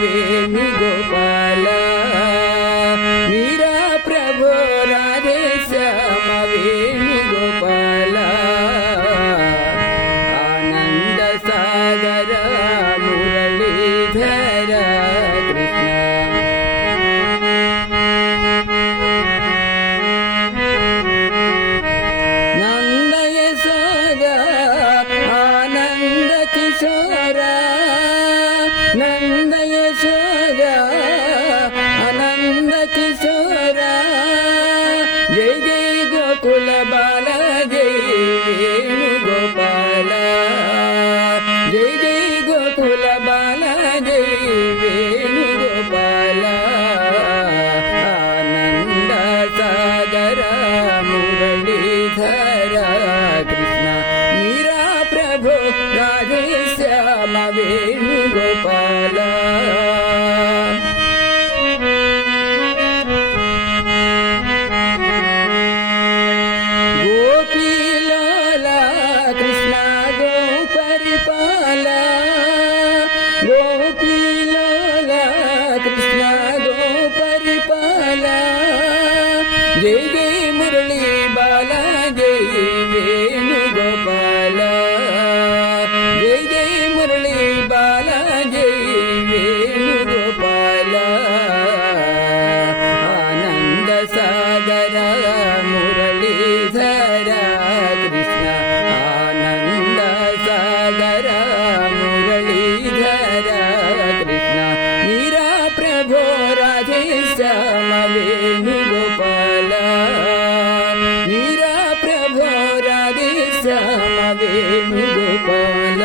వేణుగోపాల మీరా ప్రభు రాధే శ్యామ వేణుగోపాల ఆనంద సాగర మురళీధర కృష్ణ నంద యశోద ఆనంద కిశోర నంద యశోద ఆనంద కిశోర జై జై గోకుల బాల జై వేణుగోపాల జై జై గోకుల బాల జై వేణుగోపాల ఆనంద సాగర మురళీధర కృష్ణ మీరా ప్రభు రాధే శ్యామ వేణుగోపాల గోపీలోల కృష్ణ గోపరిపాల గోపీలోల కృష్ణ గోపరిపాల జై జై మురళీ బాల జై వేణుగోపాల జై జై మురళీ బాల జై వేణుగోపాల ఆనంద సాగర మురళీధర కృష్ణ ఆనంద సాగర మురళీధర కృష్ణ మీరా ప్రభు రాధే శ్యామ వేణుగోపాల మీరా ప్రభు రాధే శ్యామ వేణుగోపాల